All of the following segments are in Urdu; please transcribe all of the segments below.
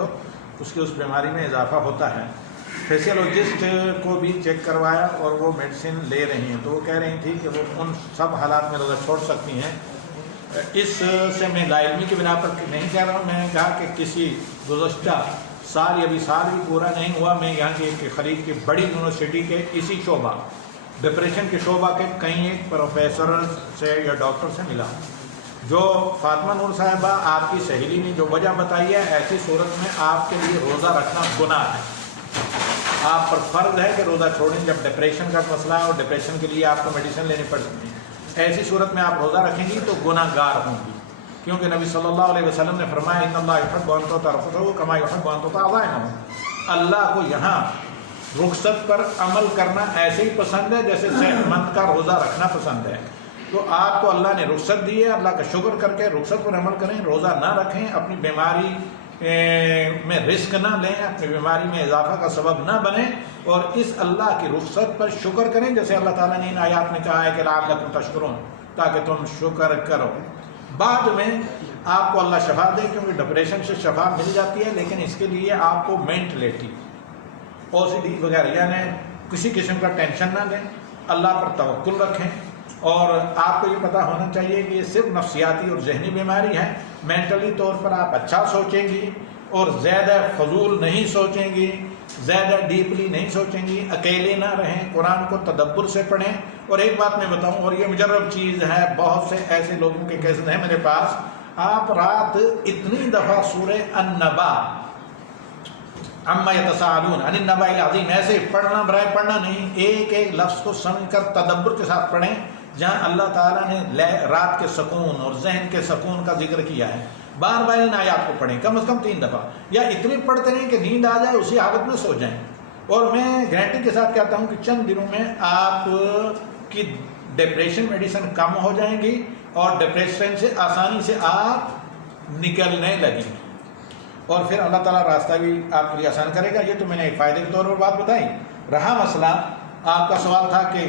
تو اس کی اس بیماری میں اضافہ ہوتا ہے۔ فیسیولوجسٹ کو بھی چیک کروایا اور وہ میڈیسن لے رہی ہیں، تو وہ کہہ رہی تھی کہ وہ ان سب حالات میں روزہ چھوڑ سکتی ہیں۔ اس سے میں لا علمی کی بنا پر نہیں کہہ رہا ہوں، میں نے کہا کہ کسی گزشتہ سال یا ابھی سال بھی پورا نہیں ہوا، میں یہاں کی ایک خلیج کی بڑی یونیورسٹی کے اسی شعبہ ڈپریشن کے شعبہ کے کئی ایک پروفیسر سے یا ڈاکٹر سے ملا، جو فاطمہ نور صاحبہ آپ کی سہیلی نے جو وجہ بتائی ہے، ایسی صورت میں آپ کے لیے روزہ رکھنا گناہ ہے، آپ پر فرض ہے کہ روزہ چھوڑیں جب ڈپریشن کا مسئلہ ہے اور ڈپریشن کے لیے آپ کو میڈیسن لینی پڑ سکتی ہے۔ ایسی صورت میں آپ روزہ رکھیں گی تو گناہ گار ہوں گی، کیونکہ نبی صلی اللہ علیہ وسلم نے فرمایا ان اللہ یحب ان تؤتى رخصه كما يحب ان تؤتى عظائمه، اللہ کو یہاں رخصت پر عمل کرنا ایسے ہی پسند ہے جیسے صحت مند کا روزہ رکھنا پسند ہے۔ تو آپ کو اللہ نے رخصت دی ہے، اللہ کا شکر کر کے رخصت پر عمل کریں، روزہ نہ رکھیں، اپنی بیماری میں رزق نہ لیں، اپنی بیماری میں اضافہ کا سبب نہ بنیں، اور اس اللہ کی رخصت پر شکر کریں، جیسے اللہ تعالیٰ نے ان آیات میں کہا ہے کہ لعلکم تشکرون، تاکہ تم شکر کرو۔ بعد میں آپ کو اللہ شفا دے، کیونکہ ڈپریشن سے شفا مل جاتی ہے، لیکن اس کے لیے آپ کو مینٹلیٹی OCD وغیرہ یعنی کسی قسم کا ٹینشن نہ لیں، اللہ پر توکل رکھیں، اور آپ کو یہ پتہ ہونا چاہیے کہ یہ صرف نفسیاتی اور ذہنی بیماری ہے۔ مینٹلی طور پر آپ اچھا سوچیں گی اور زیادہ فضول نہیں سوچیں گی، زیادہ ڈیپلی نہیں سوچیں گی، اکیلے نہ رہیں، قرآن کو تدبر سے پڑھیں۔ اور ایک بات میں بتاؤں، اور یہ مجرب چیز ہے، بہت سے ایسے لوگوں کے کیسز ہیں میرے پاس، آپ رات اتنی دفعہ سورہ النبا عما یتساءلون عن النبأ العظیم ایسے پڑھنا برائے پڑھنا نہیں، ایک ایک لفظ کو سمجھ کر تدبر کے ساتھ پڑھیں، جہاں اللہ تعالیٰ نے رات کے سکون اور ذہن کے سکون کا ذکر کیا ہے۔ بار بار ان آیات کو پڑھیں، کم از کم 3 دفعہ، یا اتنی پڑھتے رہیں کہ نیند آ جائے، اسی حالت میں سو جائیں۔ اور میں گارنٹی کے ساتھ کہتا ہوں کہ چند دنوں میں آپ کی ڈپریشن میڈیسن کم ہو جائیں گی اور ڈپریشن سے آسانی سے آپ نکلنے لگیں گے، اور پھر اللہ تعالیٰ راستہ بھی آپ کے لیے آسان کرے گا۔ یہ تو میں نے ایک فائدے کے طور پر بات بتائی۔ رہا مسئلہ آپ کا سوال تھا کہ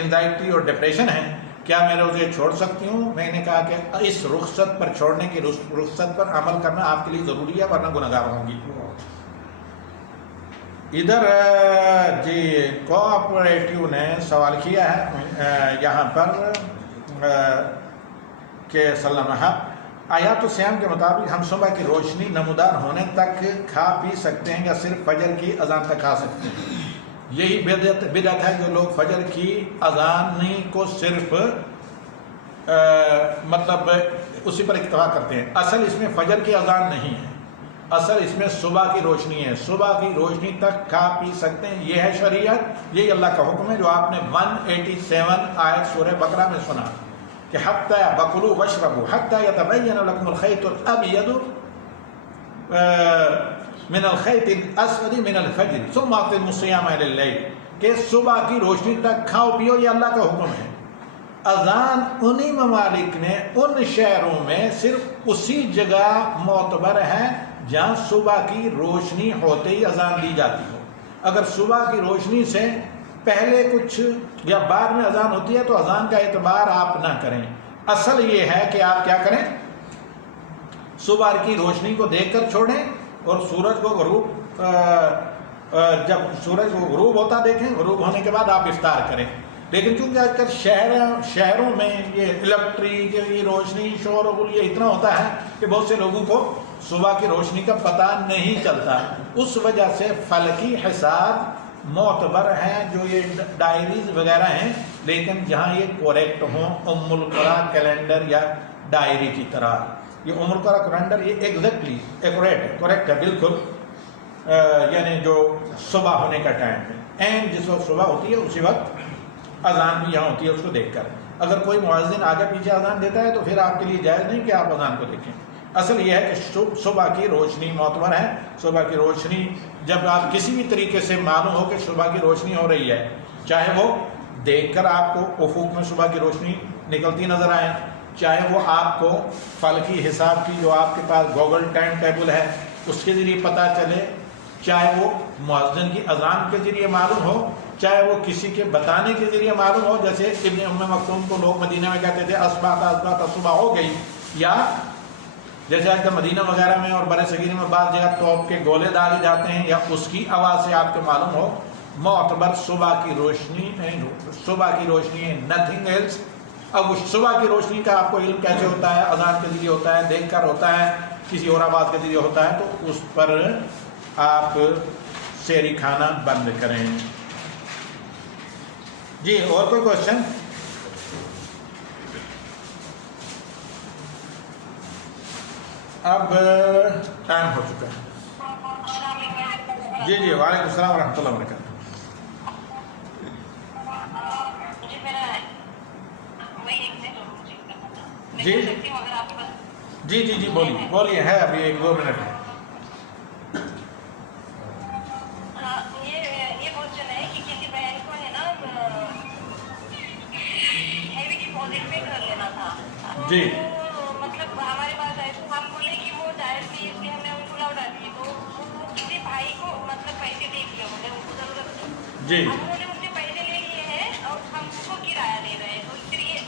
انزائٹی اور ڈپریشن ہے، کیا میں روزے چھوڑ سکتی ہوں؟ میں نے کہا کہ اس رخصت پر چھوڑنے کی رخصت پر عمل کرنا آپ کے لیے ضروری ہے، ورنہ گناہ گار ہوں گی۔ ادھر جی کوآپریٹیو نے سوال کیا ہے یہاں پر کہ سلمہ آیات الصیام کے مطابق ہم صبح کی روشنی نمودار ہونے تک کھا پی سکتے ہیں یا صرف فجر کی اذان تک کھا سکتے ہیں؟ یہی بدعت ہے جو لوگ فجر کی اذان کو صرف مطلب اسی پر اکتفا کرتے ہیں۔ اصل اس میں فجر کی اذان نہیں ہے، اصل اس میں صبح کی روشنی ہے، صبح کی روشنی تک کھا پی سکتے ہیں، یہ ہے شریعت، یہی اللہ کا حکم ہے جو آپ نے 187 آیت سورہ بقرہ میں سنا کہ حتی وکلوا واشربوا حتی یتبین لکم الخیط الابیض من الخیط الاسود من الفجر ثم اتموا الصیام الی اللیل، کہ صبح کی روشنی تک کھاؤ پیو، یہ اللہ کا حکم ہے۔ اذان انہی ممالک میں ان شہروں میں صرف اسی جگہ معتبر ہے جہاں صبح کی روشنی ہوتے ہی اذان دی جاتی ہو۔ اگر صبح کی روشنی سے پہلے کچھ یا بعد میں اذان ہوتی ہے تو اذان کا اعتبار آپ نہ کریں۔ اصل یہ ہے کہ آپ کیا کریں، صبح کی روشنی کو دیکھ کر چھوڑیں اور سورج کو غروب جب سورج کو غروب ہوتا دیکھیں، غروب ہونے کے بعد آپ افطار کریں۔ لیکن چونکہ آج کل شہروں میں یہ الیکٹرک کی روشنی شور و غل یہ اتنا ہوتا ہے کہ بہت سے لوگوں کو صبح کی روشنی کا پتہ نہیں چلتا، اس وجہ سے فلکی حساب معتبر ہیں جو یہ ڈائریز وغیرہ ہیں، لیکن جہاں یہ کوریکٹ ہوں ام القرآ کیلنڈر یا ڈائری کی طرح، یہ ام القرآ کیلنڈر یہ ایگزیکٹلی کریکٹ ہے بالکل، یعنی جو صبح ہونے کا ٹائم ہے، اینڈ جس وقت صبح ہوتی ہے اسی وقت اذان بھی یہاں ہوتی ہے، اس کو دیکھ کر۔ اگر کوئی مؤذن آگے پیچھے اذان دیتا ہے تو پھر آپ کے لیے جائز نہیں کہ آپ اذان کو دیکھیں۔ اصل یہ ہے کہ صبح کی روشنی معتبر ہے، صبح کی روشنی جب آپ کسی بھی طریقے سے معلوم ہو کہ صبح کی روشنی ہو رہی ہے، چاہے وہ دیکھ کر آپ کو افق میں صبح کی روشنی نکلتی نظر آئے، چاہے وہ آپ کو فلکی حساب کی جو آپ کے پاس گوگل ٹائم ٹیبل ہے اس کے ذریعے پتہ چلے، چاہے وہ مؤذن کی اذان کے ذریعے معلوم ہو، چاہے وہ کسی کے بتانے کے ذریعے معلوم ہو، جیسے ابن ام مکتوم کو لوگ مدینہ میں کہتے تھے اصبحت صبح ہو گئی، یا جیسے آج کل مدینہ وغیرہ میں اور برِ صغیر میں بعض جگہ توپ کے گولے داغے جاتے ہیں یا اس کی آواز سے آپ کو معلوم ہو معتبر صبح کی روشنی ہے نتھنگ ایلس. اب صبح کی روشنی کا آپ کو علم کیسے ہوتا ہے؟ اذان کے ذریعے ہوتا ہے، دیکھ کر ہوتا ہے، کسی اور آواز کے ذریعے ہوتا ہے. تو اس پر آپ سحری کھانا بند کریں. جی اور کوئی کوشچن؟ اب ٹائم ہو چکا ہے. جی وعلیکم السلام ورحمۃ اللہ وبرکاتہ. جی بولیے ہے ابھی 1-2 منٹ ہے. یہ کوشچن ہے کہ کسی بہن کو ہے نا ہیوی ڈپازٹ پہ کر لینا تھا. جی مطلب ہمارے پاس آئے تو ہم بولے کہ وہ جائز بھی اس لیے ہم نے ان کو لوٹا دیے. تو کسی بھائی کو مطلب پیسے دے دیے بولے ان کو ضرورت تھی. جی ہم انہوں نے ان سے پیسے لے لیے ہیں اور ہم اس کو کرایہ دے رہے ہیں. تو پھر یہ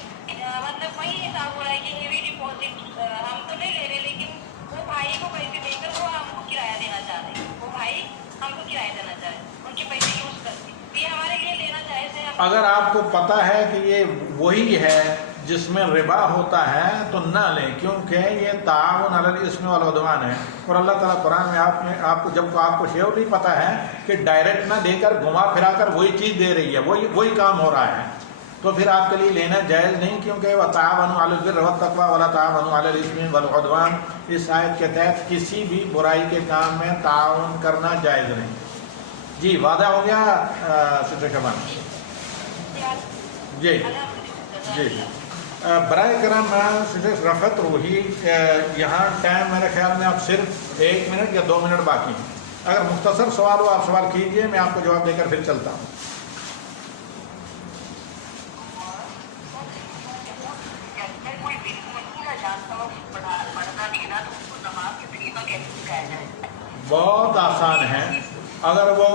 مطلب وہی حساب ہو رہا ہے کہ ہیوی ڈپازٹ ہم تو نہیں لے رہے لیکن وہ بھائی کو پیسے دے کر وہ ہم کو کرایہ دینا چاہ رہے ہیں. وہ بھائی ہم کو کرایہ دینا چاہ رہے ہیں، ان کے پیسے یوز کرتے. یہ ہمارے لیے لینا جائز ہے؟ اگر آپ کو پتہ ہے کہ یہ وہی ہے جس میں ربا ہوتا ہے تو نہ لیں، کیونکہ یہ تعاون علی الاسم والعدوان ہے. اور اللہ تعالیٰ قرآن میں آپ کو جب آپ کو شیور نہیں پتہ ہے کہ ڈائریکٹ نہ دے کر گھما پھرا کر وہی چیز دے رہی ہے، وہی کام ہو رہا ہے، تو پھر آپ کے لیے لینا جائز نہیں. کیونکہ وتعاونوا علی البر والتقوی ولا تعاونوا علی الاسم والعدوان، اس آیت کے تحت کسی بھی برائی کے کام میں تعاون کرنا جائز نہیں. جی وعدہ ہو گیا سسٹر شبان؟ جی برائے کرم سسٹر رفعت روحی، یہاں ٹائم میرے خیال میں اب صرف 1 منٹ یا 2 منٹ باقی ہیں. اگر مختصر سوال ہو آپ سوال کیجئے، میں آپ کو جواب دے کر پھر چلتا ہوں. بہت آسان ہے. اگر وہ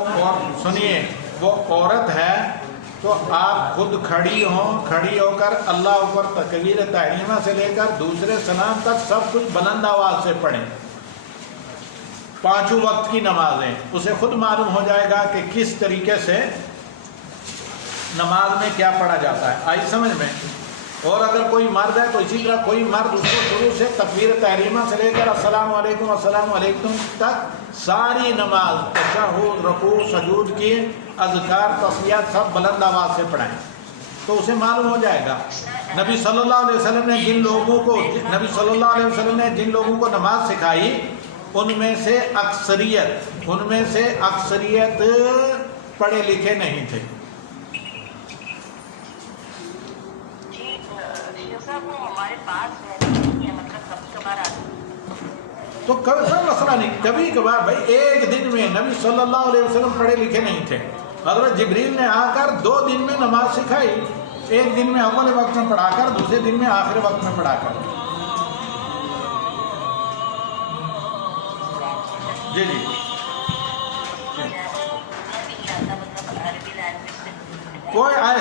سنیے وہ عورت ہے تو آپ خود کھڑی ہو کر اللہ اکبر تکبیر تحریمہ سے لے کر دوسرے سلام تک سب کچھ بلند آواز سے پڑھیں. 5 وقت کی نمازیں، اسے خود معلوم ہو جائے گا کہ کس طریقے سے نماز میں کیا پڑھا جاتا ہے. آئی سمجھ میں؟ اور اگر کوئی مرد ہے تو اسی طرح کوئی مرد اس کو شروع سے تکبیر تحریمہ سے لے کر السلام علیکم تک ساری نماز تشہد، رکوع، سجود کی اذکار، تسبیحات سب بلند آواز سے پڑھائیں تو اسے معلوم ہو جائے گا. نبی صلی اللہ علیہ وسلم نے جن لوگوں کو نماز سکھائی ان میں سے اکثریت پڑھے لکھے نہیں تھے. تو کوئی مسئلہ نہیں، کبھی کبھار بھائی ایک دن میں نبی صلی اللہ علیہ وسلم پڑھے لکھے نہیں تھے. حضرت جبریل نے آ کر 2 دن میں نماز سکھائی، ایک دن میں اول وقت میں پڑھا کر، دوسرے دن میں آخر وقت میں پڑھا کر. جی کوئی آئے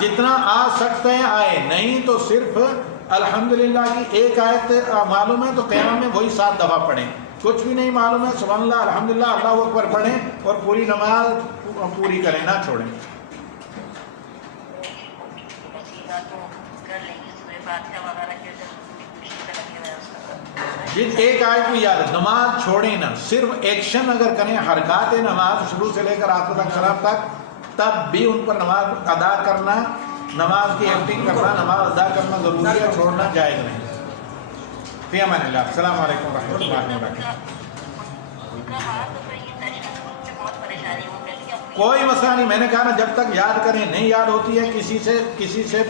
جتنا آ سکتے ہیں آئے، نہیں تو صرف الحمدللہ کی ایک آیت معلوم ہے تو قیام میں وہی 7 دفعہ پڑھیں. کچھ بھی نہیں معلوم ہے سبحان اللہ الحمدللہ اللہ اکبر پڑھیں اور پوری نماز پوری کریں، نہ چھوڑیں. جن ایک آیت میں یاد، نماز چھوڑیں نہ، صرف ایکشن اگر کریں حرکات نماز شروع سے لے کر آخر تک سلام تک، تب بھی ان پر نماز ادا کرنا، نماز کی ایکٹنگ کرنا، نماز ادا کرنا ضروری ہے، چھوڑنا جائز نہیں. فی امان اللہ. السلام علیکم ورحمۃ اللہ وبرکاتہ. کوئی مسئلہ نہیں، میں نے کہا نا جب تک یاد کریں، نہیں یاد ہوتی ہے کسی سے